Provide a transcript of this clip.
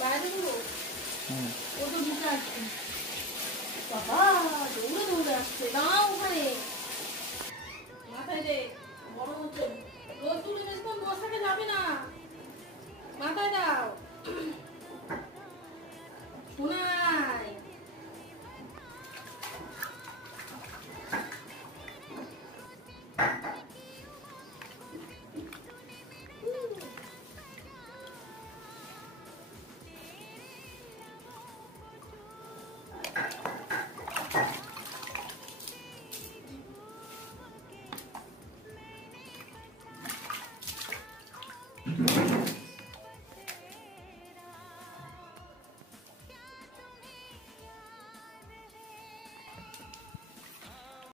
বাইরে দেবো। ও তো ঢুকে আসছে। বাবা দৌড়ে দৌড়ে আসছে। দাও